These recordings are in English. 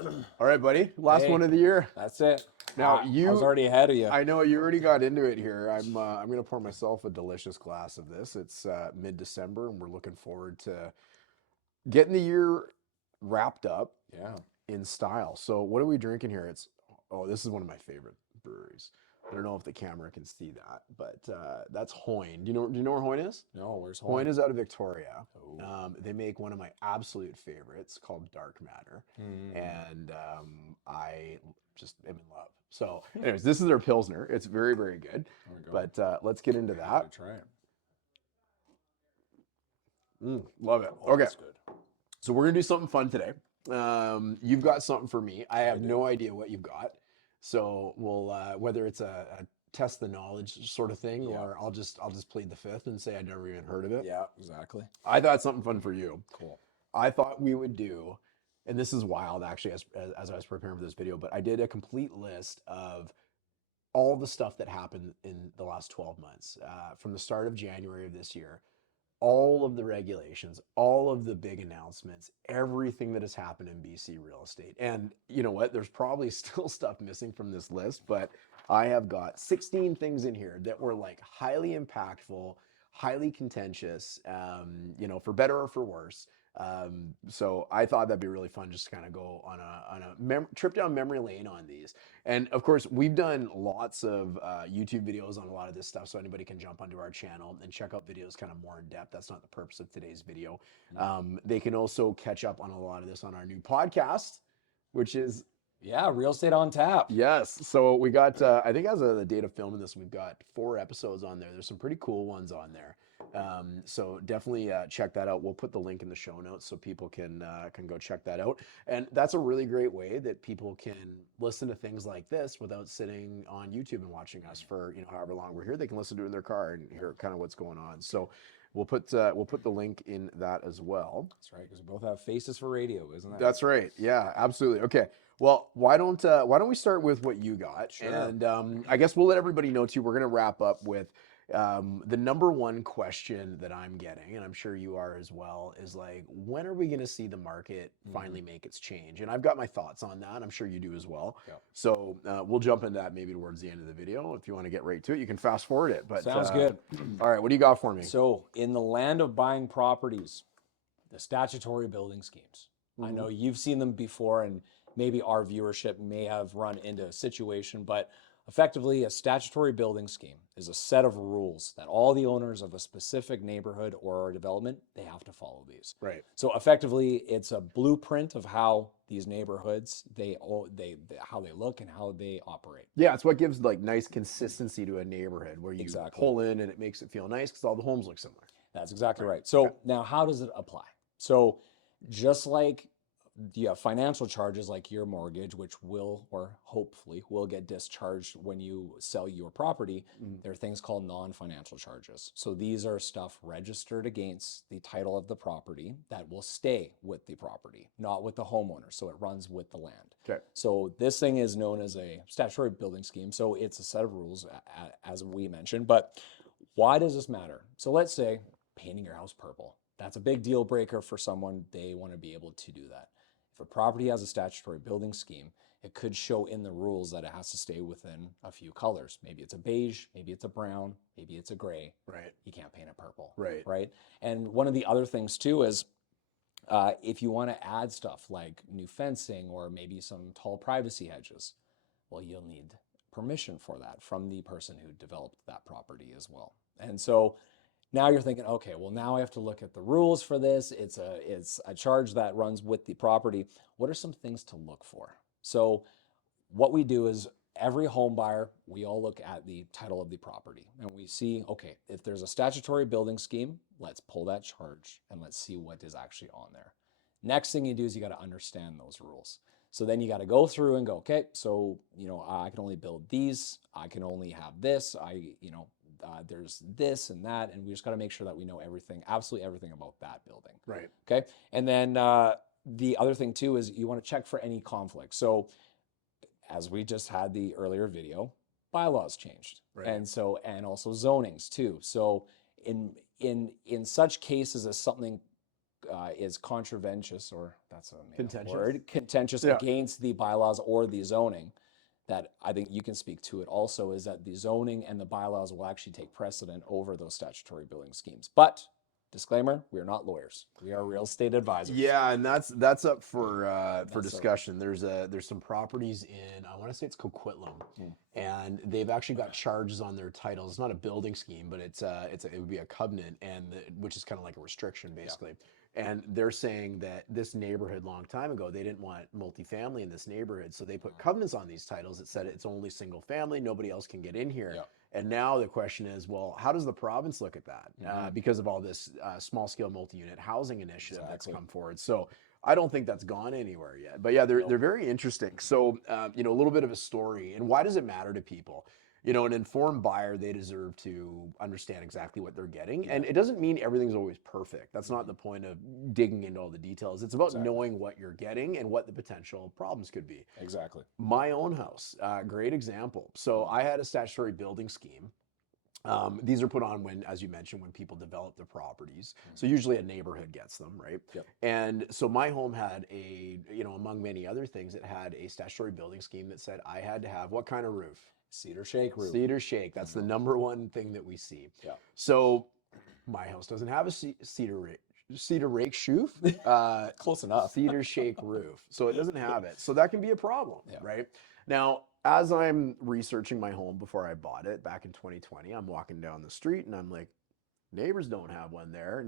All right, buddy. Last one of the year. That's it. Now I was already ahead of you. I know you already got into it here. I'm gonna pour myself a delicious glass of this. It's mid-December, and we're looking forward to getting the year wrapped up Yeah. in style. So what are we drinking here? This is one of my favorite breweries. I don't know if the camera can see that, but that's Hoyne. Do you know where Hoyne is? No, where's Hoyne home? is out of Victoria. Oh. They make one of my absolute favorites called Dark Matter, and I just am in love. So, anyways, this is their Pilsner. It's very, very good. There we go. But let's get into Gotta that. try it. Love it. Oh, Okay, that's good. so we're gonna do something fun today. You've got something for me. I have do. no idea what you've got. So we'll whether it's a test the knowledge sort of thing, Yeah. or I'll just plead the fifth and say I'd never even heard of it. Yeah, exactly. I thought something fun for you. Cool. I thought we would do, and this is wild actually, as I was preparing for this video, but I did a complete list of all the stuff that happened in the last 12 months, from the start of January of this year, all of the regulations, all of the big announcements, everything that has happened in BC real estate. And you know what? There's probably still stuff missing from this list, but I have got 16 things in here that were like highly impactful, highly contentious, for better or for worse. So I thought that'd be really fun just to kind of go on a trip down memory lane on these. And of course, we've done lots of YouTube videos on a lot of this stuff, so anybody can jump onto our channel and check out videos kind of more in depth. That's not the purpose of today's video. They can also catch up on a lot of this on our new podcast, which is Yeah, real estate on tap. yes. So we got, I think as of the date of filming this, we've got 4 episodes on there. There's some pretty cool ones on there. So definitely check that out. We'll put the link in the show notes so people can go check that out. And that's a really great way that people can listen to things like this without sitting on YouTube and watching us for, however long we're here. They can listen to it in their car and hear kind of what's going on. So we'll put the link in that as well. That's right, because we both have faces for radio, isn't that? That's right. Yeah, absolutely. Okay. Well, why don't we start with what you got? Sure. And I guess we'll let everybody know too. We're going to wrap up with the number one question that I'm getting, and I'm sure you are as well, is like, when are we going to see the market finally make its change? And I've got my thoughts on that. I'm sure you do as well. Yep. So we'll jump into that maybe towards the end of the video. If you want to get right to it, you can fast forward it. But Sounds good. All right, what do you got for me? So, in the land of buying properties, the statutory building schemes. I know you've seen them before, and maybe our viewership may have run into a situation, but effectively, a statutory building scheme is a set of rules that all the owners of a specific neighborhood or development, they have to follow these. Right. So effectively, it's a blueprint of how these neighborhoods, how they look and how they operate. Yeah, it's what gives like nice consistency to a neighborhood where you Exactly. pull in and it makes it feel nice because all the homes look similar. That's exactly right. So now how does it apply? So just like you have financial charges like your mortgage, which will, or hopefully will get discharged when you sell your property, there are things called non-financial charges. So these are stuff registered against the title of the property that will stay with the property, not with the homeowner. So it runs with the land. Okay. So this thing is known as a statutory building scheme. So it's a set of rules, as we mentioned. But why does this matter? So let's say painting your house purple. That's a big deal breaker for someone. They want to be able to do that. If a property has a statutory building scheme, it could show in the rules that it has to stay within a few colors. Maybe it's a beige, maybe it's a brown, maybe it's a gray. Right. You can't paint it purple. Right. Right. And one of the other things too is if you want to add stuff like new fencing or maybe some tall privacy hedges, well, you'll need permission for that from the person who developed that property as well. And so now you're thinking, okay, well, now I have to look at the rules for this. It's a charge that runs with the property. What are some things to look for? So what we do is every home buyer, we all look at the title of the property and we see, okay, if there's a statutory building scheme, let's pull that charge and let's see what is actually on there. Next thing you do is you got to understand those rules. So then you got to go through and go, okay, so, I can only build these. I can only have this. There's this and that, and we just got to make sure that we know everything, absolutely everything about that building. Right. Okay. And then the other thing too is you want to check for any conflict. So as we just had the earlier video, bylaws changed, Right. and also zonings too. So in such cases as something is contentious, or that's a made-up Contentious? word, contentious Yeah. against the bylaws or the zoning, that I think you can speak to it also, is that the zoning and the bylaws will actually take precedent over those statutory building schemes. But disclaimer, we are not lawyers. We are real estate advisors. Yeah, and that's up for That's discussion. There's some properties in, I want to say it's Coquitlam, and they've actually got charges on their titles. It's not a building scheme, but it would be a covenant, and which is kind of like a restriction basically. And they're saying that this neighborhood, long time ago, they didn't want multifamily in this neighborhood, so they put covenants on these titles that said it's only single family, nobody else can get in here. Yeah. And now the question is, well, how does the province look at that? Because of all this small-scale multi-unit housing initiative that's come forward. So I don't think that's gone anywhere yet. But yeah, they're very interesting. So a little bit of a story. And why does it matter to people? An informed buyer, they deserve to understand exactly what they're getting. And it doesn't mean everything's always perfect. That's not the point of digging into all the details. It's about knowing what you're getting and what the potential problems could be. Exactly. My own house, great example. So I had a statutory building scheme. These are put on when, as you mentioned, when people develop their properties. So usually a neighborhood gets them, right? Yep. And so my home had among many other things, it had a statutory building scheme that said I had to have what kind of roof? Cedar shake roof. Cedar shake. That's the number one thing that we see. Yeah. So my house doesn't have a cedar rake roof. Close enough. Cedar shake roof. So it doesn't have it. So that can be a problem, right? Now, as I'm researching my home before I bought it back in 2020, I'm walking down the street and I'm like, neighbors don't have one there.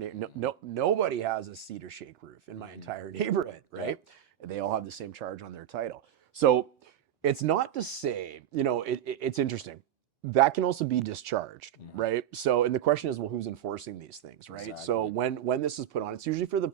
Nobody has a cedar shake roof in my entire neighborhood, right? They all have the same charge on their title. So it's not to say, it's interesting. That can also be discharged, right? So, and the question is, well, who's enforcing these things, right? Exactly. So when this is put on, it's usually for the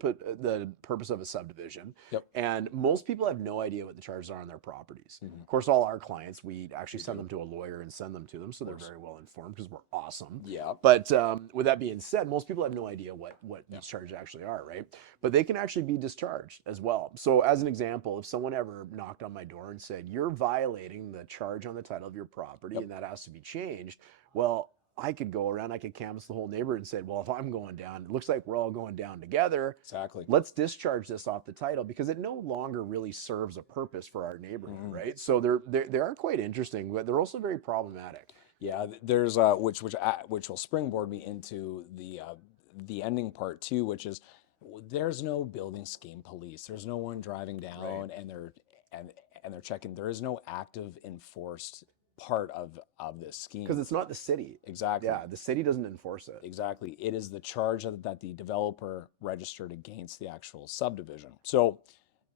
purpose of a subdivision. Yep. And most people have no idea what the charges are on their properties. Of course, all our clients, we actually send them to a lawyer and send them to them, so they're very well informed because we're awesome. Yeah. But with that being said, most people have no idea what these charges actually are, right? But they can actually be discharged as well. So as an example, if someone ever knocked on my door and said, you're violating the charge on the title of your property and that has to be changed, well, I could go around, I could canvass the whole neighborhood and say, well, if I'm going down, it looks like we're all going down together. Exactly. Let's discharge this off the title because it no longer really serves a purpose for our neighborhood, right? So they are quite interesting, but they're also very problematic. Yeah, there's which will springboard me into the ending part too, which is there's no building scheme police. There's no one driving down and they're checking. There is no active enforced part of this scheme because it's not the city. Exactly. Yeah, the city doesn't enforce it. Exactly. It is the charge that the developer registered against the actual subdivision. So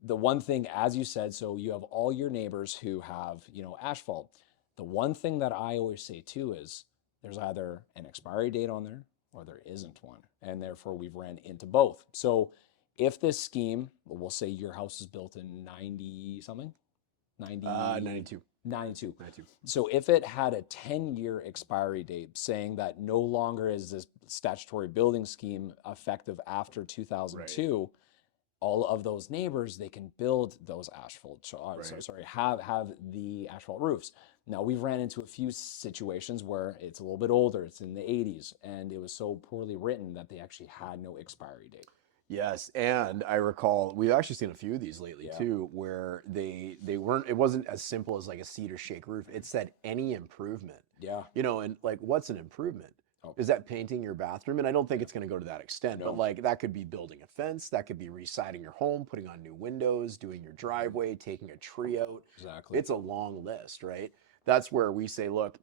the one thing, as you said, so you have all your neighbors who have asphalt. The one thing that I always say too is there's either an expiry date on there or there isn't one, and therefore we've ran into both. So if this scheme, we'll say your house is built in 90 something, 92. 92. So if it had a 10-year expiry date saying that no longer is this statutory building scheme effective after 2002, all of those neighbors, they can build those have the asphalt roofs. Now, we've ran into a few situations where it's a little bit older, it's in the 80s, and it was so poorly written that they actually had no expiry date. Yes, and I recall we've actually seen a few of these lately too, where they weren't. It wasn't as simple as like a cedar shake roof. It said any improvement. Yeah. And like, what's an improvement? Is that painting your bathroom? And I don't think it's going to go to that extent, but like that could be building a fence, that could be residing your home, putting on new windows, doing your driveway, taking a tree out. Exactly. It's a long list, right? That's where we say, look,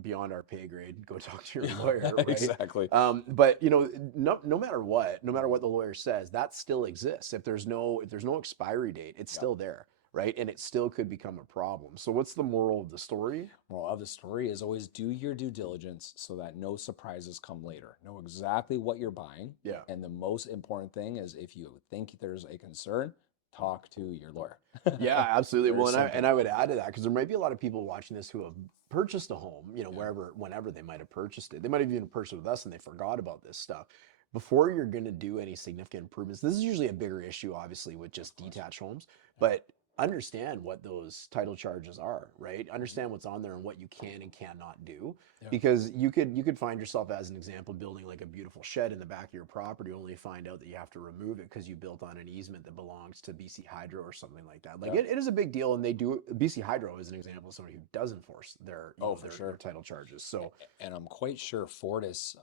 beyond our pay grade, go talk to your lawyer, right? Exactly. But no matter what the lawyer says, that still exists. If there's no expiry date, it's still there, right? And it still could become a problem. So what's the moral of the story? Moral of the story is always do your due diligence so that no surprises come later. Know exactly what you're buying. Yeah. And the most important thing is if you think there's a concern, talk to your lawyer. Yeah, absolutely. Well, and I would add to that because there might be a lot of people watching this who have purchased a home, whenever they might have purchased it. They might have even purchased with us and they forgot about this stuff. Before you're going to do any significant improvements, this is usually a bigger issue, obviously, with just detached homes, but understand what those title charges are, right? Understand what's on there and what you can and cannot do. Yeah. Because you could find yourself, as an example, building like a beautiful shed in the back of your property, only to find out that you have to remove it because you built on an easement that belongs to BC Hydro or something like that. Like Yeah. it is a big deal, and they do. BC Hydro is an example of somebody who does enforce their For their, sure. their title charges. So And I'm quite sure Fortis,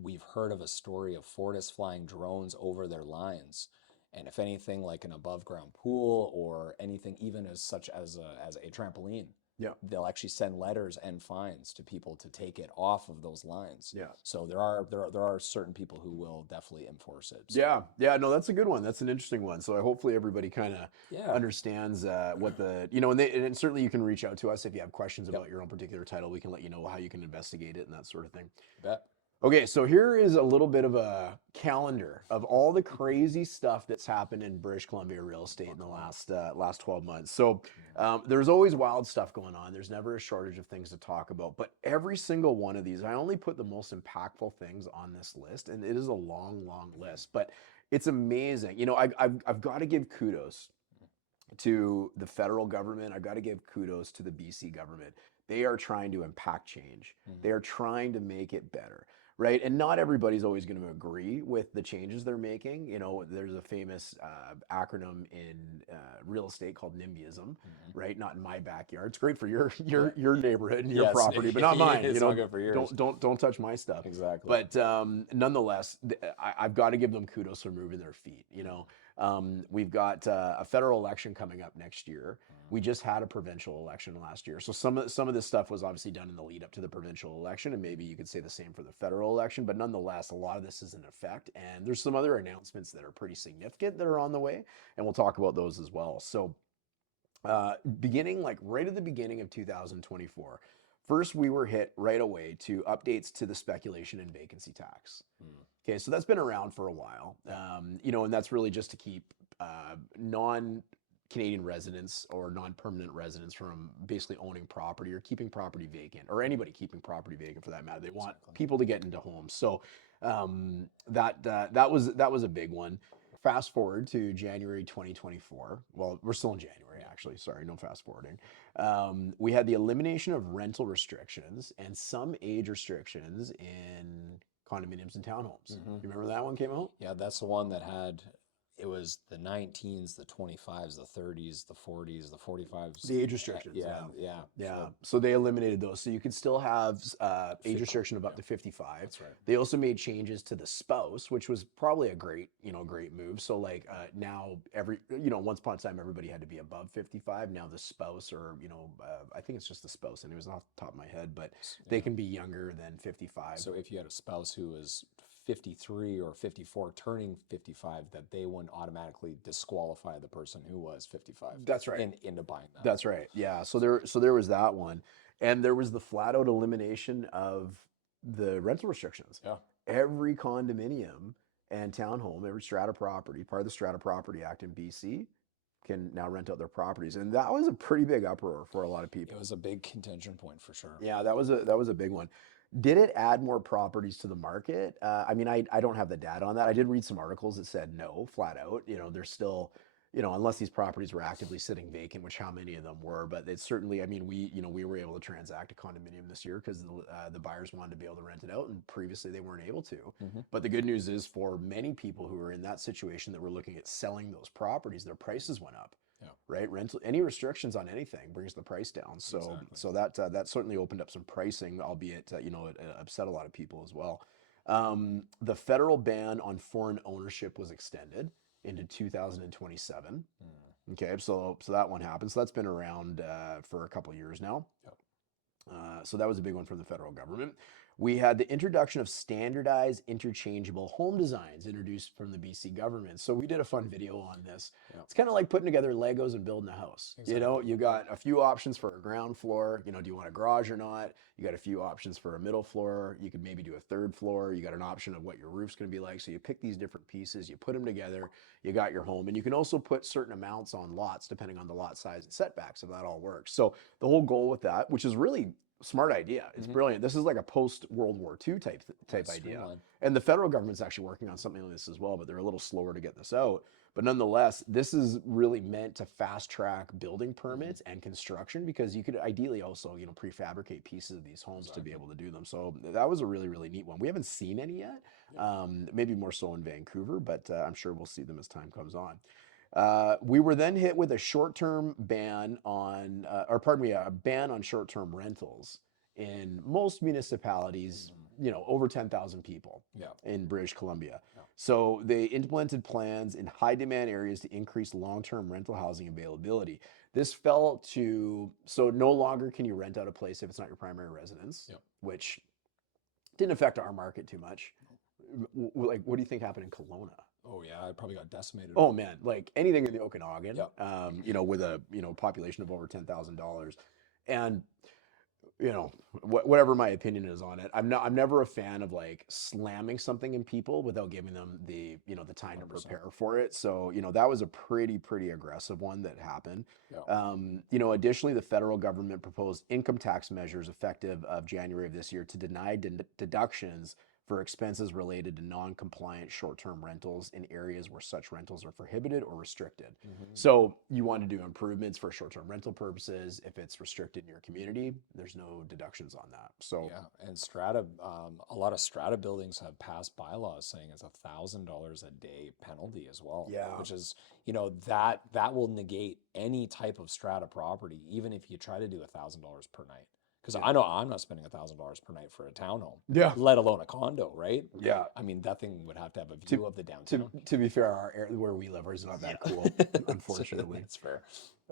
we've heard of a story of Fortis flying drones over their lines. And if anything like an above ground pool or anything even as such as a trampoline, yeah, they'll actually send letters and fines to people to take it off of those lines. yeah. So there are certain people who will definitely enforce it. So, Yeah, no, that's a good one. That's an interesting one. So hopefully everybody kind of yeah. understands what the, and certainly you can reach out to us if you have questions about your own particular title. We can let you know how you can investigate it and that sort of thing. Bet. Okay, so here is a little bit of a calendar of all the crazy stuff that's happened in British Columbia real estate in the last 12 months. So there's always wild stuff going on. There's never a shortage of things to talk about. But every single one of these, I only put the most impactful things on this list, and it is a long, long list. But it's amazing. I've got to give kudos to the federal government. I've got to give kudos to the BC government. They are trying to impact change. They are trying to make it better. Right. And not everybody's always going to agree with the changes they're making. There's a famous acronym in real estate called NIMBYism, right? Not in my backyard. It's great for your neighborhood and your property, but not mine. It's not good for yours. Don't touch my stuff. Exactly. But nonetheless, I've got to give them kudos for moving their feet. We've got a federal election coming up next year. We just had a provincial election last year. So some of this stuff was obviously done in the lead up to the provincial election, and maybe you could say the same for the federal election, but nonetheless, a lot of this is in effect, and there's some other announcements that are pretty significant that are on the way, and we'll talk about those as well. So beginning like right at the beginning of 2024, first we were hit right away to updates to the speculation and vacancy tax. Okay, so that's been around for a while, and that's really just to keep non-Canadian residents or non-permanent residents from basically owning property or keeping property vacant, or anybody keeping property vacant for that matter. They want people to get into homes. So that was a big one. Fast forward to January 2024. Well, we're still in January, actually. Sorry, no fast forwarding. We had the elimination of rental restrictions and some age restrictions in condominiums and townhomes. You remember that one came out? Yeah, that's the one that had, it was the 19s, the 25s, the 30s, the 40s, the 45s. The age restrictions. Yeah. So they eliminated those. So you could still have age restriction of up to 55. That's right. They also made changes to the spouse, which was probably a great move. So like now once upon a time, everybody had to be above 55. Now the spouse or, I think it's just the spouse, and it was off the top of my head, but they can be younger than 55. So if you had a spouse who was 53 or 54 turning 55, that they wouldn't automatically disqualify the person who was 55. That's right. Into buying that. That's right. Yeah. So there was that one, and there was the flat out elimination of the rental restrictions. Yeah. Every condominium and townhome, every strata property, part of the Strata Property Act in BC, can now rent out their properties, and that was a pretty big uproar for a lot of people. It was a big contention point for sure. Yeah, that was a big one. Did it add more properties to the market? I don't have the data on that. I did read some articles that said no, flat out. There's still, unless these properties were actively sitting vacant, which how many of them were, but it's certainly, we were able to transact a condominium this year because the buyers wanted to be able to rent it out, and previously they weren't able to. But the good news is for many people who are in that situation that were looking at selling those properties, their prices went up. Yeah. Right. Any restrictions on anything brings the price down. So Exactly. so that certainly opened up some pricing, albeit it upset a lot of people as well. The federal ban on foreign ownership was extended into 2027. Okay, so that one happened. So that's been around for a couple of years now. Yep. So that was a big one from the federal government. We had the introduction of standardized interchangeable home designs introduced from the BC government. So we did a fun video on this. Yep. It's kind of like putting together Legos and building a house. Exactly. You got a few options for a ground floor. Do you want a garage or not? You got a few options for a middle floor. You could maybe do a third floor. You got an option of what your roof's going to be like. So you pick these different pieces, you put them together, you got your home. And you can also put certain amounts on lots depending on the lot size and setbacks, if that all works. So the whole goal with that, which is really smart idea. It's brilliant. This is like a post World War II type idea. And the federal government's actually working on something like this as well, but they're a little slower to get this out. But nonetheless, this is really meant to fast track building permits and construction, because you could ideally also, prefabricate pieces of these homes to be able to do them. So that was a really, really neat one. We haven't seen any yet, maybe more so in Vancouver, but I'm sure we'll see them as time comes on. We were then hit with a short-term ban on, or pardon me, a ban on short-term rentals in most municipalities, over 10,000 people Yeah. in British Columbia. Yeah. So they implemented plans in high demand areas to increase long-term rental housing availability. This fell to, so no longer can you rent out a place if it's not your primary residence, Yep. which didn't affect our market too much. Like, what do you think happened in Kelowna? Oh yeah, it probably got decimated. Oh man, like anything in the Okanagan, Yep. with a population of over $10,000, and whatever my opinion is on it, I'm never a fan of like slamming something in people without giving them the the time to 100%. prepare for it. So that was a pretty aggressive one that happened. Yeah. Additionally, the federal government proposed income tax measures effective of January of this year to deny deductions for expenses related to non-compliant short-term rentals in areas where such rentals are prohibited or restricted. So you want to do improvements for short-term rental purposes. If it's restricted in your community, there's no deductions on that. So Yeah, and strata, a lot of strata buildings have passed bylaws saying it's $1,000 a day penalty as well. Yeah. Which is, that will negate any type of strata property, even if you try to do $1,000 per night. Because I know I'm not spending $1,000 per night for a townhome, let alone a condo, right? Yeah. I mean, that thing would have to have a view of the downtown. To be fair, our area where we live is not that cool, unfortunately. That's fair.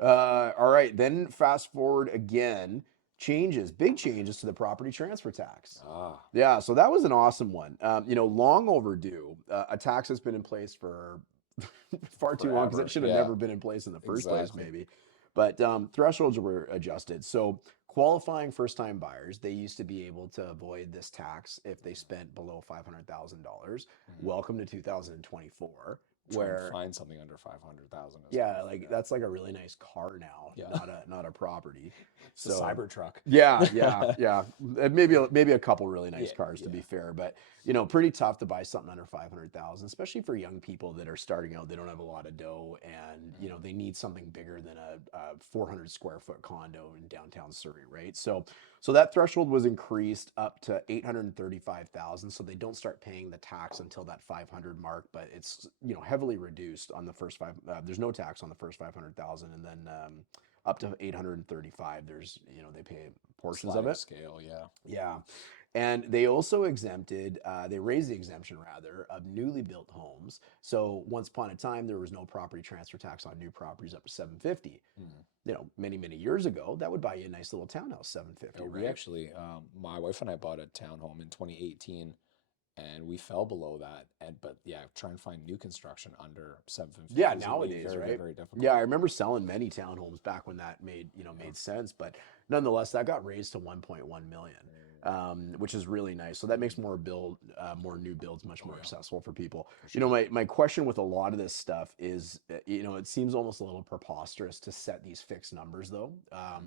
All right, then fast forward again. Big changes to the property transfer tax. Yeah, so that was an awesome one. Long overdue. A tax has been in place for far too long, because it should have never been in place in the first place, maybe. But thresholds were adjusted. So qualifying first-time buyers, they used to be able to avoid this tax if they spent below $500,000. Welcome to 2024. Where find something under 500,000. Like that's like a really nice car now, not a property. It's a Cybertruck. Yeah. Maybe a couple really nice cars, to be fair, but pretty tough to buy something under 500,000, especially for young people that are starting out. They don't have a lot of dough, and they need something bigger than a 400 square foot condo in downtown Surrey, right? So that threshold was increased up to 835,000. So they don't start paying the tax until that 500 mark, but it's heavily reduced on the first five. There's no tax on the first 500,000, and then up to 835, there's they pay portions of it. Scale, yeah. And they also exempted, they raised the exemption rather, of newly built homes. So once upon a time, there was no property transfer tax on new properties up to 750. Many years ago, that would buy you a nice little townhouse, 750. We actually, my wife and I bought a townhome in 2018, and we fell below that. But try and find new construction under 750. Yeah, nowadays, very, right? very difficult. Yeah, I remember selling many townhomes back when that made sense. But nonetheless, that got raised to 1.1 million, which is really nice. So that makes more new builds much more accessible for people. Sure. My question with a lot of this stuff is, it seems almost a little preposterous to set these fixed numbers though,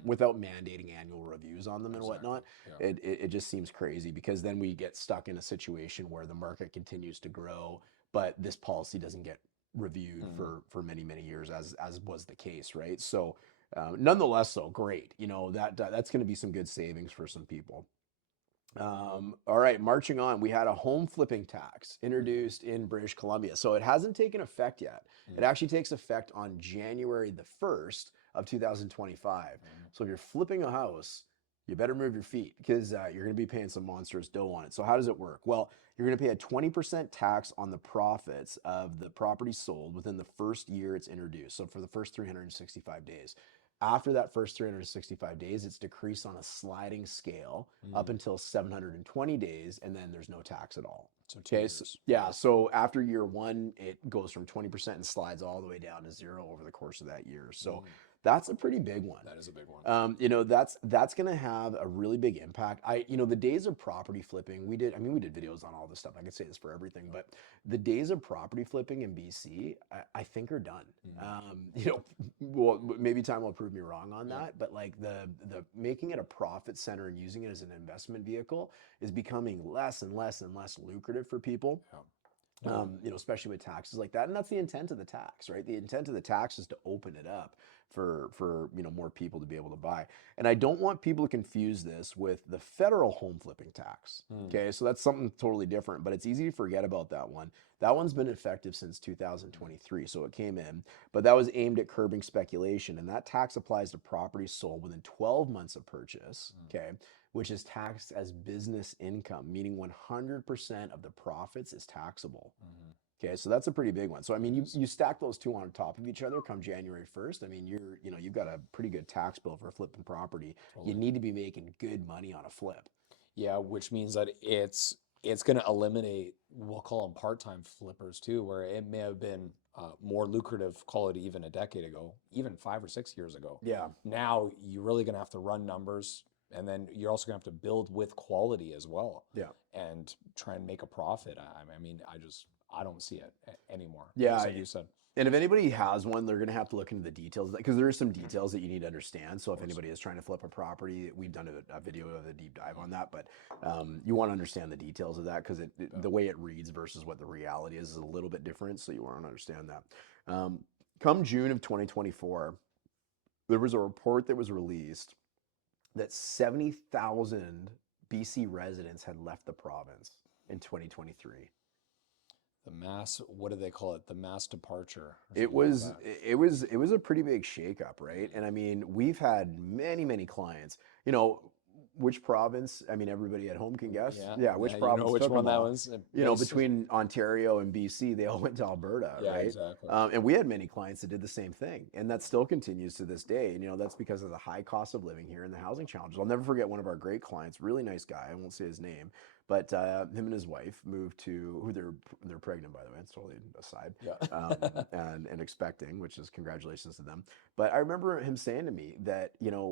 without mandating annual reviews on them and whatnot. It just seems crazy, because then we get stuck in a situation where the market continues to grow, but this policy doesn't get reviewed for many years, as was the case, right? So nonetheless, though, great. That's going to be some good savings for some people. All right, marching on, we had a home flipping tax introduced in British Columbia. So it hasn't taken effect yet. It actually takes effect on January the 1st of 2025. So if you're flipping a house, you better move your feet, because you're going to be paying some monstrous dough on it. So how does it work? Well, you're going to pay a 20% tax on the profits of the property sold within the first year it's introduced. So for the first 365 days. After that first 365 days, it's decreased on a sliding scale up until 720 days, and then there's no tax at all. So 2 years. So after year one, it goes from 20% and slides all the way down to 0 over the course of that year. So that's a pretty big one. That is a big one. That's going to have a really big impact. The days of property flipping, we did videos on all this stuff. I could say this for everything, but the days of property flipping in BC, I think are done. Well, maybe time will prove me wrong on that, but like the making it a profit center and using it as an investment vehicle is becoming less and less lucrative for people. Especially with taxes like that. And that's the intent of the tax, right? The intent of the tax is to open it up for more people to be able to buy. And I don't want people to confuse this with the federal home flipping tax. Okay, so that's something totally different, but it's easy to forget about that one. That one's been effective since 2023, so it came in, but that was aimed at curbing speculation, and that tax applies to properties sold within 12 months of purchase, okay, which is taxed as business income, meaning 100% of the profits is taxable. Okay, so that's a pretty big one. So I mean, you stack those two on top of each other come January 1st. I mean, you've got a pretty good tax bill for flipping property. You Totally. need to be making good money on a flip. Yeah, which means that it's going to eliminate, we'll call them part-time flippers too, where it may have been more lucrative, call it even a decade ago, even 5 or 6 years ago. Yeah. Now you're really going to have to run numbers, and then you're also going to have to build with quality as well, Yeah. and try and make a profit. I mean, I don't see it anymore. Yeah. Just like you said. And if anybody has one, they're going to have to look into the details because there are some details that you need to understand. So if anybody is trying to flip a property, we've done a video of a deep dive on that, but you want to understand the details of that because the way it reads versus what the reality is a little bit different. So you want to understand that. Come June of 2024, there was a report that was released that 70,000 BC residents had left the province in 2023. The mass, what do they call it? The mass departure. Or It something like was that. it was a pretty big shakeup, right? And I mean, we've had many clients. Which province? I mean, everybody at home can guess. Yeah, Yeah, which you know province which took one them that all? was. Nice. Between Ontario and BC, they all went to Alberta, Yeah, right? exactly. And we had many clients that did the same thing, and that still continues to this day. And that's because of the high cost of living here and the housing challenges. I'll never forget one of our great clients, really nice guy. I won't say his name, but him and his wife moved to who they're pregnant, by the way. It's totally aside, Yeah. and expecting, which is congratulations to them. But I remember him saying to me that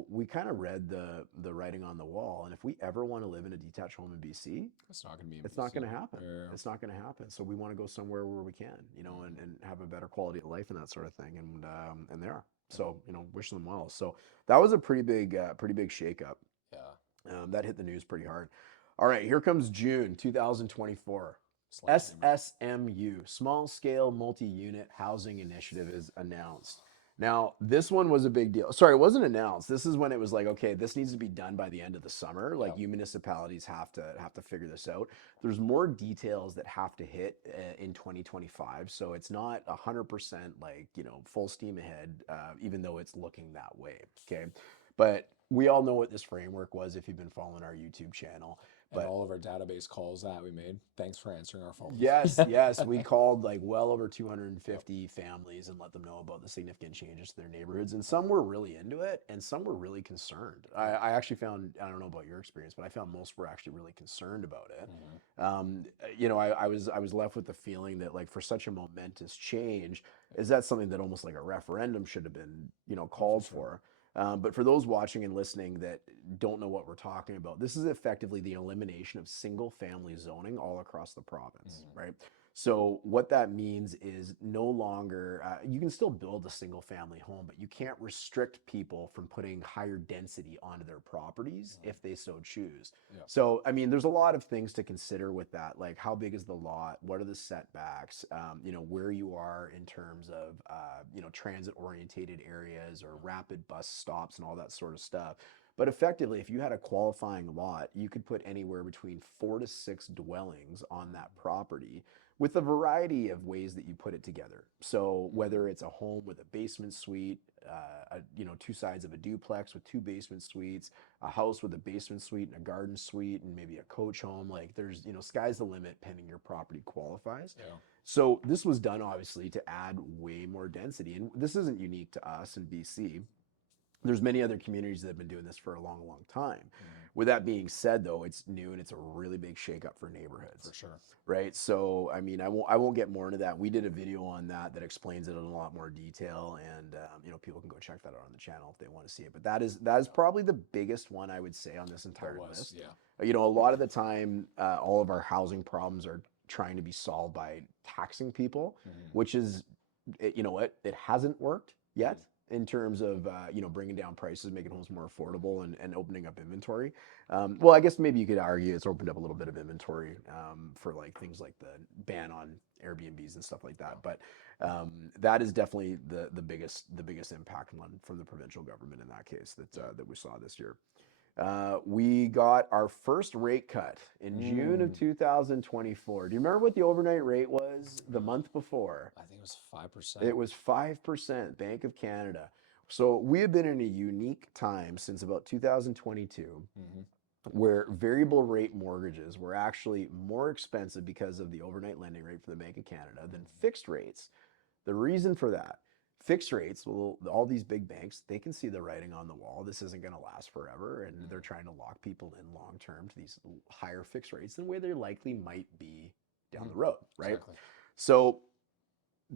we kind of read the writing on the wall, and if we ever want to live in a detached home in BC, It's not going to be in it's not going BC. to happen. Yeah. It's not going to happen. So we want to go somewhere where we can, and have a better quality of life and that sort of thing. And they are. So wish them well. So that was a pretty big shakeup. Yeah. That hit the news pretty hard. All right, here comes June 2024. Sledgehammer. SSMU, Small Scale Multi-Unit Housing Initiative, is announced. Now, this one was a big deal. Sorry, it wasn't announced. This is when it was like, okay, this needs to be done by the end of the summer. Like, Yep. you municipalities have to figure this out. There's more details that have to hit in 2025, so it's not 100% like full steam ahead, even though it's looking that way. Okay, but we all know what this framework was if you've been following our YouTube channel. And But all of our database calls that we made. Thanks for answering our phone. yes, we called like well over 250 families and let them know about the significant changes to their neighborhoods. And some were really into it, and some were really concerned. I actually found, I don't know about your experience, but I found most were actually really concerned about it. I was left with the feeling that, like, for such a momentous change, is that something that almost like a referendum should have been, called for. But for those watching and listening that don't know what we're talking about, this is effectively the elimination of single family zoning all across the province, right? So what that means is no longer, you can still build a single family home, but you can't restrict people from putting higher density onto their properties if they so choose. Yeah. So, I mean, there's a lot of things to consider with that, like how big is the lot, what are the setbacks, where you are in terms of, transit orientated areas or rapid bus stops and all that sort of stuff. But effectively, if you had a qualifying lot, you could put anywhere between 4 to 6 dwellings on that property with a variety of ways that you put it together. So whether it's a home with a basement suite, two sides of a duplex with 2 basement suites, a house with a basement suite and a garden suite, and maybe a coach home, like there's, sky's the limit pending your property qualifies. Yeah. So this was done obviously to add way more density. And this isn't unique to us in BC. There's many other communities that have been doing this for a long time. With that being said, though, it's new and it's a really big shakeup for neighborhoods. For sure. Right. So, I mean, I won't get more into that. We did a video on that explains it in a lot more detail, and people can go check that out on the channel if they want to see it. But that is probably the biggest one I would say on this entire list. Yeah. A lot of the time, all of our housing problems are trying to be solved by taxing people, which is, it hasn't worked yet. in terms of bringing down prices, making homes more affordable, and opening up inventory. Well, I guess maybe you could argue it's opened up a little bit of inventory for like things like the ban on Airbnbs and stuff like that. But that is definitely the biggest impact one from the provincial government in that case that we saw this year. We got our first rate cut in June of 2024. Do you remember what the overnight rate was the month before? I think it was 5%. It was 5%, Bank of Canada. So we have been in a unique time since about 2022 where variable rate mortgages were actually more expensive because of the overnight lending rate for the Bank of Canada than fixed rates. The reason for that, fixed rates, well, all these big banks, they can see the writing on the wall. This isn't going to last forever, and they're trying to lock people in long term to these higher fixed rates than where they likely might be down the road, right? Exactly. So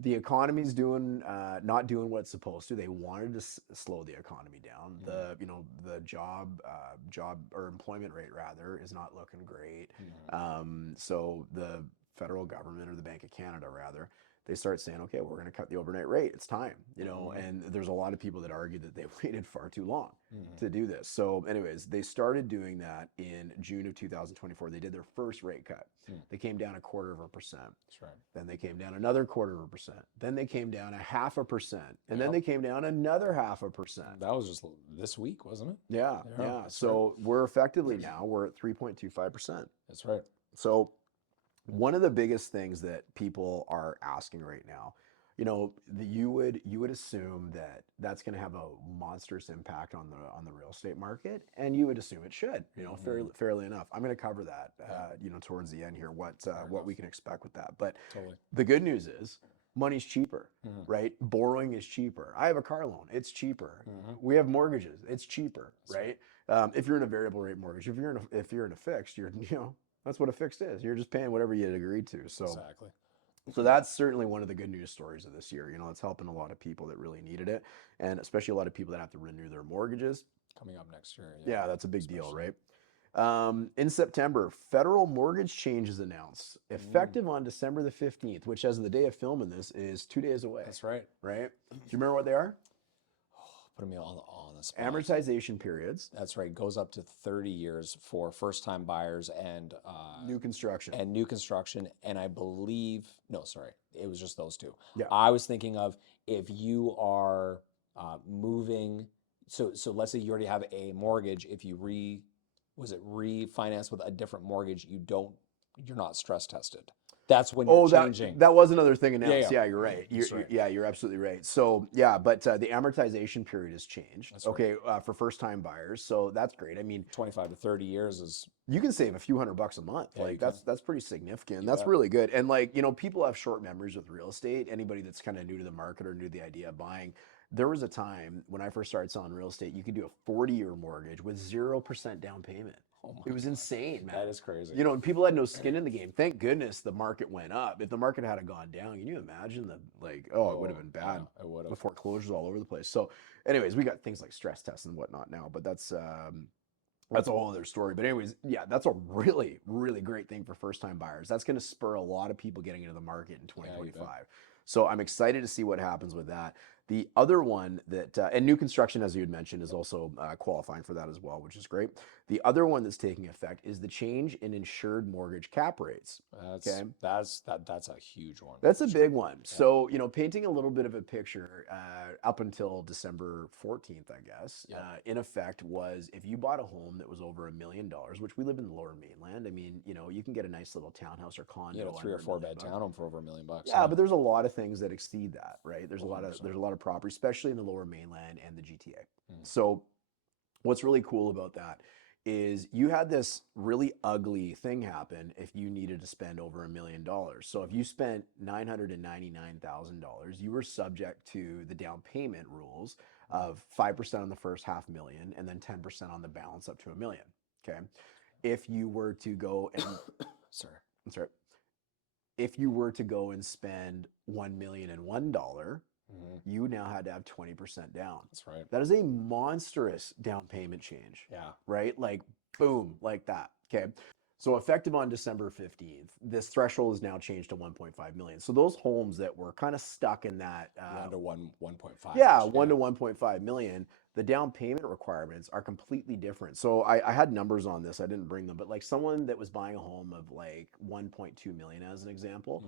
the economy's not doing what it's supposed to. They wanted to slow the economy down. The job or employment rate rather is not looking great. So the federal government or the Bank of Canada rather, they start saying, okay, we're going to cut the overnight rate. It's time, and there's a lot of people that argue that they waited far too long to do this. So anyways, they started doing that in June of 2024. They did their first rate cut. They came down 0.25%. That's right. Then they came down another 0.25%. Then they came down 0.5%. And then they came down another 0.5%. That was just this week, wasn't it? Yeah. So we're effectively now, we're at 3.25%. That's right. So one of the biggest things that people are asking right now, you would assume that that's going to have a monstrous impact on the real estate market, and you would assume it should, fairly enough. I'm going to cover that, towards the end here, what we can expect with that. But the good news is money's cheaper, right? Borrowing is cheaper. I have a car loan, it's cheaper. We have mortgages, it's cheaper, right? If you're in a variable rate mortgage, if you're in a fixed, that's what a fixed is. You're just paying whatever you had agreed to. So exactly. So that's certainly one of the good news stories of this year. It's helping a lot of people that really needed it, and especially a lot of people that have to renew their mortgages. Coming up next year. Yeah, that's a big deal, right? In September, federal mortgage changes announced, effective on December the 15th, which as of the day of filming this is 2 days away. That's right. Right? Do you remember what they are? Putting me on the spot. Amortization periods. That's right. Goes up to 30 years for first-time buyers and new construction. And I believe, no, sorry, it was just those two. Yeah. I was thinking of if you are moving. So let's say you already have a mortgage. If you refinance with a different mortgage, you're not stress tested. That's when you're changing. That was another thing announced. Yeah, you're right. You're absolutely right. So but the amortization period has changed. That's right. Okay, for first-time buyers. So that's great. I mean, 25 to 30 years is. You can save a few $100 a month. Yeah, that's pretty significant. That's really good. And people have short memories with real estate. Anybody that's kind of new to the market or new to the idea of buying. There was a time when I first started selling real estate, you could do a 40-year mortgage with 0% down payment. It was insane, man. That is crazy. And people had no skin in the game. Thank goodness the market went up. If the market had gone down, can you imagine it would have been bad. Yeah, it would have. The foreclosures all over the place. So anyways, we got things like stress tests and whatnot now, but that's a whole other story. But anyways, yeah, that's a really, really great thing for first-time buyers. That's going to spur a lot of people getting into the market in 2025. So I'm excited to see what happens with that. The other one that, and new construction, as you had mentioned, is also qualifying for that as well, which is great. The other one that's taking effect is the change in insured mortgage cap rates. That's a huge one. That's a big one. Yeah. So, painting a little bit of a picture up until December 14th, I guess, in effect was if you bought a home that was over $1 million, which we live in the Lower Mainland. I mean, you can get a nice little townhouse or condo. You 3 or 4 bed townhome for over $1 million. Yeah, but there's a lot of things that exceed that, right? There's a lot of property, especially in the Lower Mainland and the GTA. So what's really cool about that is you had this really ugly thing happen if you needed to spend over $1 million. So if you spent $999,000, you were subject to the down payment rules of 5% on the first $500,000 and then 10% on the balance up to $1 million. Okay. If you were to go and if you were to go and spend $1,001,001, you now had to have 20% down. That's right. That is a monstrous down payment change. Yeah. Right? Like, boom, like that. Okay. So effective on December 15th, this threshold is now changed to 1.5 million. So those homes that were kind of stuck in that, 1.5. yeah, 1 to 1.5 million, the down payment requirements are completely different. So I had numbers on this. I didn't bring them, but like someone that was buying a home of like 1.2 million as an example,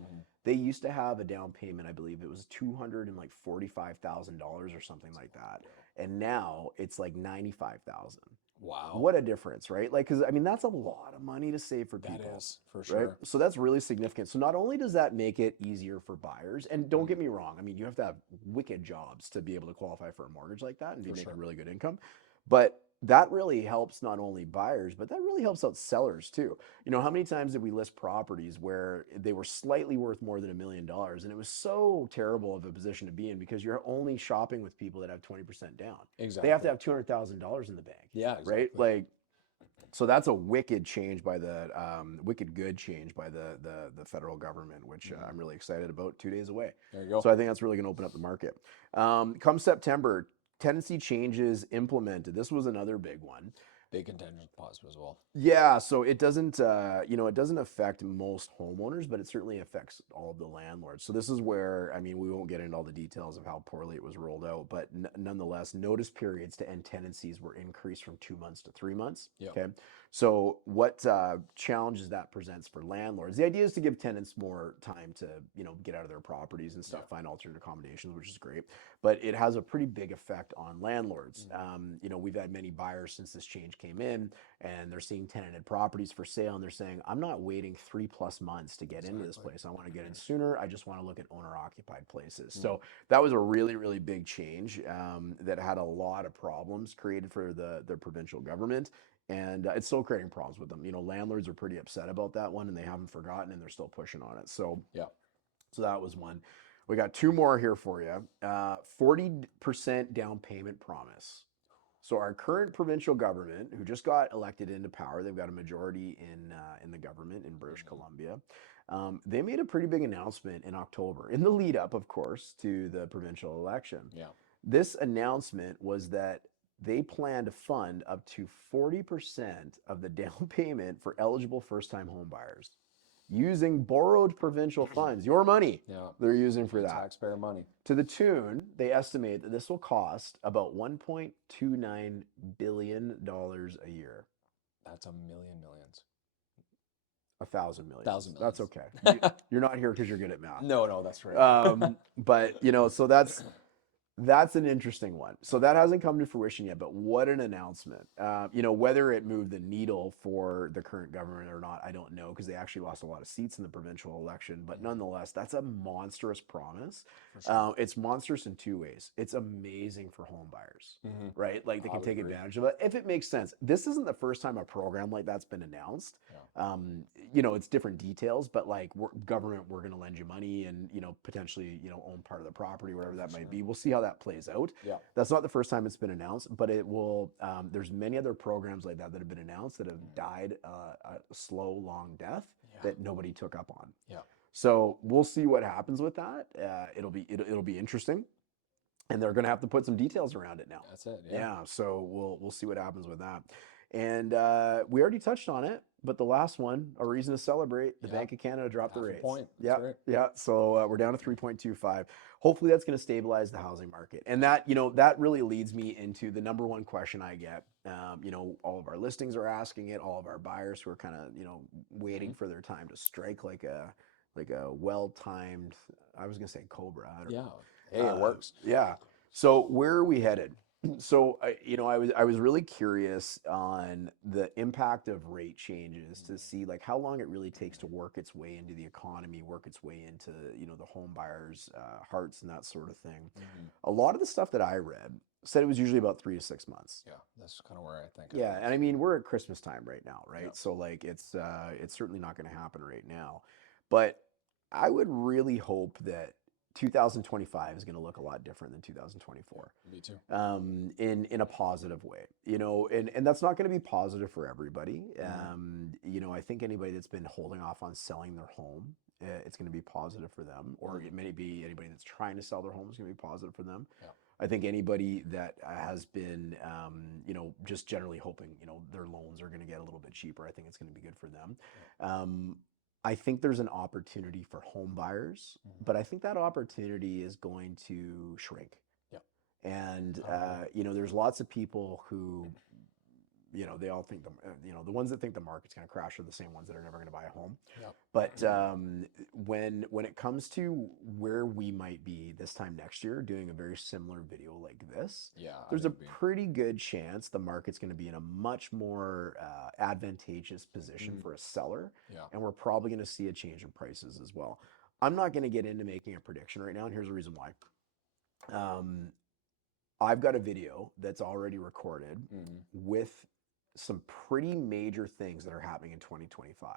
they used to have a down payment, I believe it was $245,000 or something like that. And now it's like 95,000. Wow. What a difference, right? Like, because I mean, that's a lot of money to save for That people, is, for right? sure. So that's really significant. So not only does that make it easier for buyers, and don't get me wrong, I mean, you have to have wicked jobs to be able to qualify for a mortgage like that and be For making sure. really good income, but that really helps not only buyers, but that really helps out sellers too. You know, how many times did we list properties where they were slightly worth more than $1 million, and it was so terrible of a position to be in because you're only shopping with people that have 20% down. They have to Exactly. have $200,000 in the bank, Yeah, right? exactly. Like, so that's a wicked change by the wicked good change by the federal government, which I'm really excited about. 2 days away, There you go. so I think that's really going to open up the market. Come September, tenancy changes implemented. This was another big one. Big contingent deposit as well. Yeah, so it doesn't, it doesn't affect most homeowners, but it certainly affects all of the landlords. So this is where, I mean, we won't get into all the details of how poorly it was rolled out, but nonetheless, notice periods to end tenancies were increased from 2 months to 3 months. Yeah. Okay. So what challenges that presents for landlords? The idea is to give tenants more time to, get out of their properties and stuff, find alternate accommodations, which is great. But it has a pretty big effect on landlords. We've had many buyers since this change came in, and they're seeing tenanted properties for sale, and they're saying, I'm not waiting 3+ months to get into this place. I want to get in sooner. I just want to look at owner occupied places. So that was a really, really big change that had a lot of problems created for the provincial government. And it's still creating problems with them. Landlords are pretty upset about that one, and they haven't forgotten, and they're still pushing on it. So that was one. We got two more here for you. 40% down payment promise. So our current provincial government, who just got elected into power, they've got a majority in the government in British Columbia. They made a pretty big announcement in October, in the lead up, of course, to the provincial election. Yeah. This announcement was that they plan to fund up to 40% of the down payment for eligible first-time home buyers using borrowed provincial funds, your money. Yeah. They're using for that. Taxpayer money. To the tune, they estimate that this will cost about $1.29 billion a year. That's a million millions. 1,000 million. 1,000 millions. That's okay. You're not here because you're good at math. No, that's right. But so that's an interesting one. So that hasn't come to fruition yet, but what an announcement. Whether it moved the needle for the current government or not, I don't know, because they actually lost a lot of seats in the provincial election. But nonetheless, that's a monstrous promise. Sure. It's monstrous in two ways. It's amazing for home buyers, Mm-hmm. right? Like they I can would take agree. advantage of it if it makes sense. This isn't the first time a program like that's been announced. Yeah. It's different details, but like government, we're going to lend you money and, potentially, own part of the property, whatever that might be. We'll see how that plays out. Yeah. That's not the first time it's been announced, but it will, there's many other programs like that that have been announced that have died a slow, long death that nobody took up on. Yeah. So we'll see what happens with that. It'll be interesting. And they're going to have to put some details around it now. That's it. Yeah. So we'll see what happens with that. And we already touched on it, but the last one, a reason to celebrate, the Bank of Canada dropped the Half a rates. point. Yeah, That's right. yeah. So we're down to 3.25. Hopefully that's going to stabilize the housing market. And that really leads me into the number one question I get. All of our listings are asking it. All of our buyers who are kind of waiting for their time to strike like a well-timed. I was going to say cobra. I don't know. Hey, it works. Yeah. So where are we headed? So I was really curious on the impact of rate changes to see like how long it really takes to work its way into the economy, work its way into the home buyers' hearts and that sort of thing. A lot of the stuff that I read said it was usually about 3 to 6 months. Yeah, that's kind of where I think. Yeah, and I mean we're at Christmas time right now, right? Yeah. So like it's certainly not going to happen right now, but I would really hope that 2025 is going to look a lot different than 2024. Me too. In a positive way, and that's not going to be positive for everybody. I think anybody that's been holding off on selling their home, it's going to be positive for them, or it may be anybody that's trying to sell their home is going to be positive for them. Yeah. I think anybody that has been, just generally hoping, their loans are going to get a little bit cheaper, I think it's going to be good for them. Um, I think there's an opportunity for home buyers, but I think that opportunity is going to shrink. Yep. And, I agree. there's lots of people who, they all think the ones that think the market's going to crash are the same ones that are never going to buy a home. Yep. But when it comes to where we might be this time next year, doing a very similar video like this, Yeah, there's a pretty good chance the market's going to be in a much more advantageous position for a seller, yeah. and we're probably going to see a change in prices as well. I'm not going to get into making a prediction right now, and here's the reason why. I've got a video that's already recorded with some pretty major things that are happening in 2025.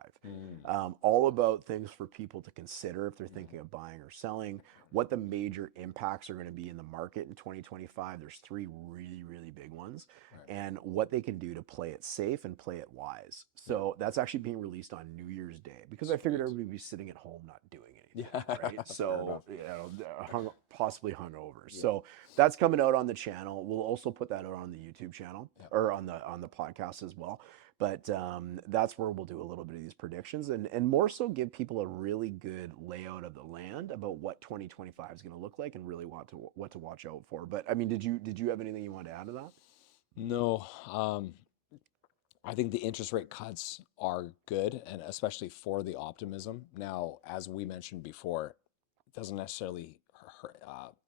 All about things for people to consider if they're thinking of buying or selling, what the major impacts are going to be in the market in 2025. There's three really, really big ones, and what they can do to play it safe and play it wise. So that's actually being released on New Year's Day because I figured everybody would be sitting at home not doing anything, right? So, possibly hungover. So that's coming out on the channel. We'll also put that out on the YouTube channel or on the podcast as well. But that's where we'll do a little bit of these predictions and more so give people a really good layout of the land about what 2025 is going to look like and really what to watch out for. But I mean, did you have anything you want to add to that? No. I think the interest rate cuts are good, and especially for the optimism. Now, as we mentioned before, it doesn't necessarily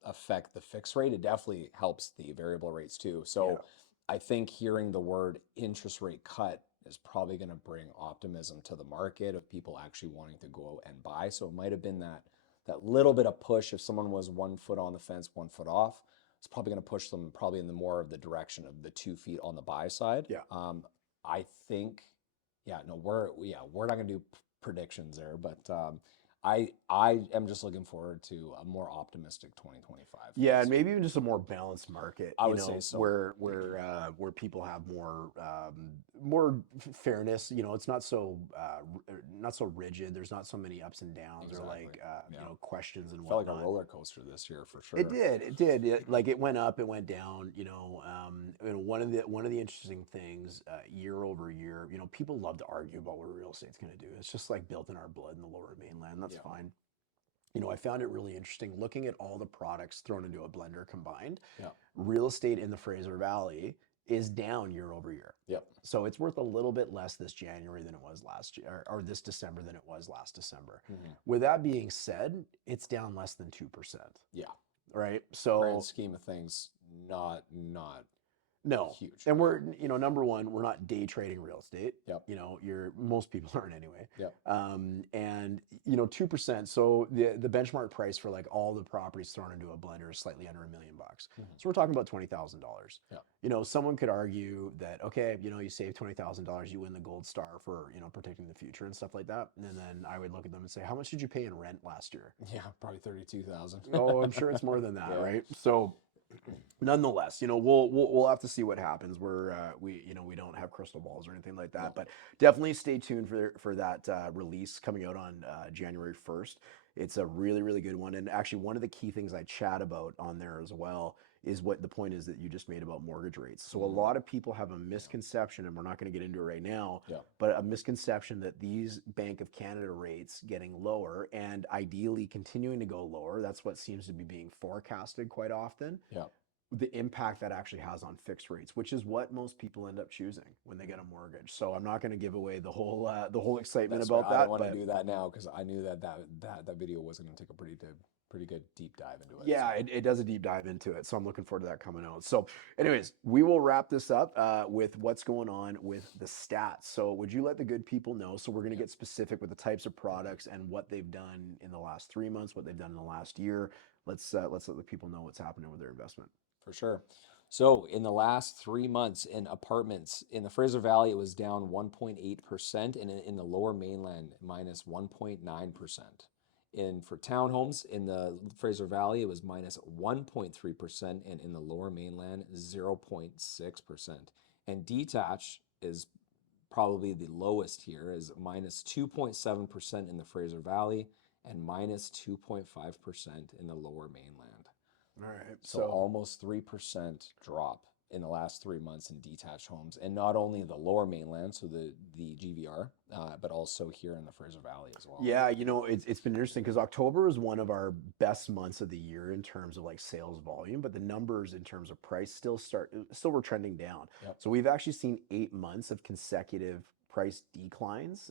affect the fixed rate. It definitely helps the variable rates too. So I think hearing the word interest rate cut is probably going to bring optimism to the market of people actually wanting to go out and buy. So it might have been that little bit of push. If someone was 1 foot on the fence, 1 foot off, it's probably going to push them probably in the more of the direction of the 2 feet on the buy side. I think, we're not going to do predictions there, but I am just looking forward to a more optimistic 2025. Yeah, and maybe even just a more balanced market. I would say so. Where people have more fairness. It's not so rigid. There's not so many ups and downs or questions and Felt whatnot. like a roller coaster this year for sure. It did. It went up, it went down. One of the interesting things year over year. People love to argue about what real estate's going to do. It's just like built in our blood in the Lower Mainland. That's fine. I found it really interesting looking at all the products thrown into a blender combined. Real estate in the Fraser Valley is down year over year. So it's worth a little bit less this January than it was last year, or this December than it was last December. With that being said, it's down less than 2%. Right. So grand scheme of things, not no, huge. And we're, number one, we're not day trading real estate. Most people aren't anyway. And 2%. So the benchmark price for like all the properties thrown into a blender is slightly under $1 million. So we're talking about $20,000. Someone could argue that, okay, you save $20,000, you win the gold star for, protecting the future and stuff like that. And then I would look at them and say, how much did you pay in rent last year? Probably 32,000. Oh, I'm sure it's more than that, right? So nonetheless, we'll have to see what happens. We don't have crystal balls or anything like that, but definitely stay tuned for that release coming out on January 1st. It's a really, really good one. And actually, one of the key things I chat about on there as well is what the point is that you just made about mortgage rates. So a lot of people have a misconception, and we're not going to get into it right now, but a misconception that these Bank of Canada rates getting lower and ideally continuing to go lower, that's what seems to be being forecasted quite often. The impact that actually has on fixed rates, which is what most people end up choosing when they get a mortgage. So I'm not going to give away the whole excitement about that. I don't want to do that now because I knew that video was going to take a pretty good deep dive into it. Yeah, it does a deep dive into it. So I'm looking forward to that coming out. So anyways, we will wrap this up with what's going on with the stats. So would you let the good people know? So we're going to get specific with the types of products and what they've done in the last 3 months, what they've done in the last year. Let's let the people know what's happening with their investment. For sure. So in the last 3 months in apartments in the Fraser Valley, it was down 1.8%, and in the Lower Mainland, minus 1.9%. For townhomes in the Fraser Valley, it was minus 1.3%, and in the Lower Mainland, 0.6%. And detached is probably the lowest here, is minus 2.7% in the Fraser Valley and minus 2.5% in the Lower Mainland. All right. So So almost 3% drop in the last 3 months in detached homes, and not only the Lower Mainland, so the GVR, but also here in the Fraser Valley as well. yeah, it's been interesting because October is one of our best months of the year in terms of like sales volume, but the numbers in terms of price still were trending down. Yep. So we've actually seen 8 months of consecutive price declines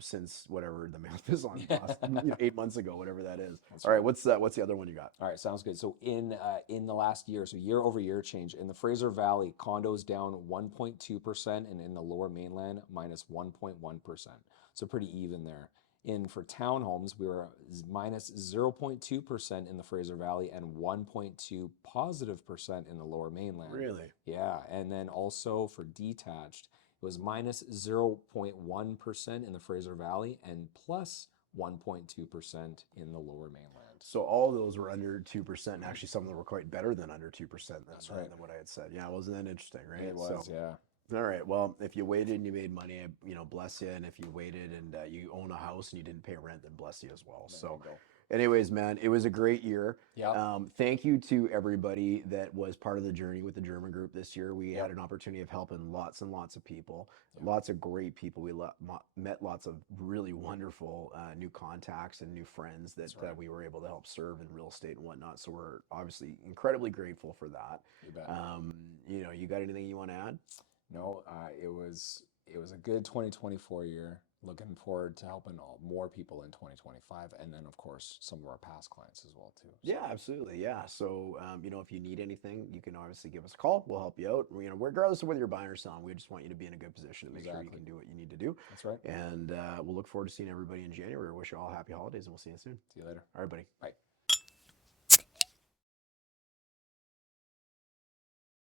since whatever the math is on last 8 months ago, whatever that is. That's All right, right. what's the other one you got? All right, sounds good. So in the last year, so year over year change in the Fraser Valley, condos down 1.2%, and in the Lower Mainland minus 1.1%. So pretty even there. In for townhomes, we were minus 0.2% in the Fraser Valley and 1.2 positive percent in the Lower Mainland. Really? Yeah, and then also for detached, it was minus 0.1% in the Fraser Valley and plus 1.2% in the Lower Mainland. So all those were under 2%, and actually some of them were quite better than under 2% That's right. than what I had said. Yeah, wasn't that interesting, right? It was, yeah. All right. Well, if you waited and you made money, bless you. And if you waited and you own a house and you didn't pay rent, then bless you as well. There So, you go. anyways, man, it was a great year. Yep. Thank you to everybody that was part of the journey with the Germyn group this year. We Yep. had an opportunity of helping lots and lots of people, Yep. lots of great people. We met lots of really wonderful new contacts and new friends that right. we were able to help serve in real estate and whatnot. So we're obviously incredibly grateful for that. You bet. You got anything you want to add? No, it was a good 2024 year. Looking forward to helping more people in 2025, and then of course some of our past clients as well too. So. Yeah, absolutely. Yeah. So, if you need anything, you can obviously give us a call. We'll help you out. Regardless of whether you're buying or selling, we just want you to be in a good position to make sure you can do what you need to do. That's right. And we'll look forward to seeing everybody in January. Wish you all happy holidays, and we'll see you soon. See you later. All right, buddy. Bye.